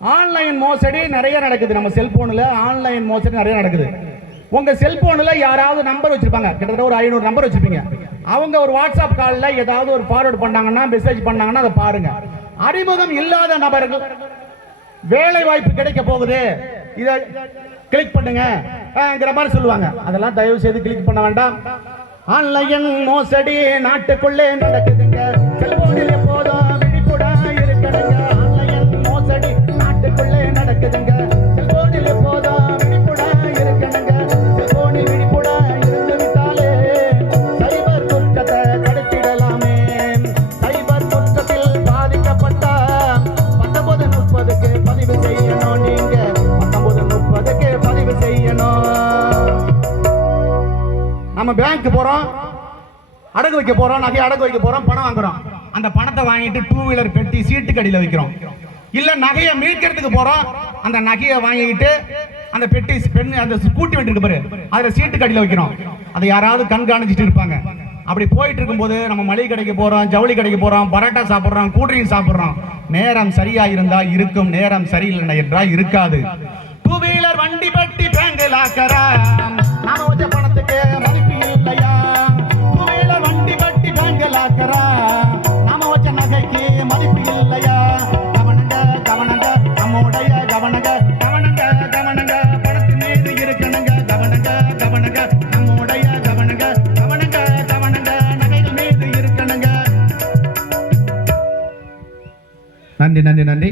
Online மோசடி நிறைய நடக்குது. நம்ம செல்போன்ல ஆன்லைன் மோசடி நிறைய நடக்குது. உங்க செல்போன்ல யாராவது நம்பர் வச்சிருப்பாங்க, கிட்டத்தட்ட ஒரு 500 நம்பர் வச்சிருப்பீங்க. அவங்க ஒரு வாட்ஸ்அப் கால்ல ஏதாவது ஒரு ஃபார்வர்ட் பண்ணாங்கன்னா, மெசேஜ் பண்ணாங்கன்னா அதை பாருங்க. அறிமுகம் இல்லாத நபர்கள் வேலை வாய்ப்பு கிடைக்க போகுது, இதை கிளிக் பண்ணுங்கிற மாதிரி சொல்லுவாங்க. அதெல்லாம் தயவு செய்து கிளிக் பண்ண வேண்டாம். ஆன்லைன் மோசடி நாட்டுக்குள்ளே நடக்குதுங்க. செல்போனில் எப்போதும் விழிப்புடா இருக்கணுங்க. ஆன்லைன் மோசடி நாட்டுக்குள்ளே நடக்குதுங்க. செல்போனில் எப்போதும் விழிப்புடா இருக்கணுங்க. செல்போனில் விழிப்புடா இருந்து விட்டாலே சைபர் குற்றத்தை தடுத்திடலாமே. சைபர் குற்றத்தில் பாதிக்கப்பட்ட 19:30க்கு பதிவு செய்யணும். நீங்க 19:30க்கு பதிவு செய்யணும். நம்ம பேங்க் போறோம், அடகு வைக்க போறோம், நகை அடகு வைக்க போறோம், பணம் வாங்குறோம். அந்த பணத்தை வாங்கிட்டு 2 வீலர் பெட்டி சீட்டு கடியில வைக்கிறோம். இல்ல நகையை மீட்கிறதுக்கு போறோம், அந்த நகையை வாங்கிட்டு அந்த பெட்டி அந்த ஸ்கூட்டி வண்டி இருக்கு பாரு, அதுல சீட்டு கடியில வைக்கிறோம். அதை யாராவது கண்காணிச்சுட்டு இருப்பாங்க. அப்படி போயிட்டு இருக்கும்போது நம்ம மளிகை கடைக்கு போறோம், ஜவுளி கடைக்கு போறோம், பரோட்டா சாப்பிடுறோம், கூல்ட்ரிங்க் சாப்பிடுறோம். நேரம் சரியா இருந்தா இருக்கும், நேரம் சரியில்லை என்றால் இருக்காது. 2 வீலர் வண்டி பெட்டி பேங்கில் ஆக்கறாம், நாம வச்ச பணத்துக்கு மதிப்பு இல்லையா. 2 வீலர் வண்டி பெட்டி பேங்கில் ஆக்கறாம், நாம வச்ச நகைக்கு மதிப்பு இல்லையா. கவனங்க கவனங்க நம்முடைய கவனங்க கவனங்க கவனங்க பணத்து மீது இருக்கணுங்க. கவனங்க கவனங்க நம்முடைய கவனங்க கவனங்க கவனங்க நகைகள் மீது இருக்கணுங்க. நன்றி நன்றி நன்றி.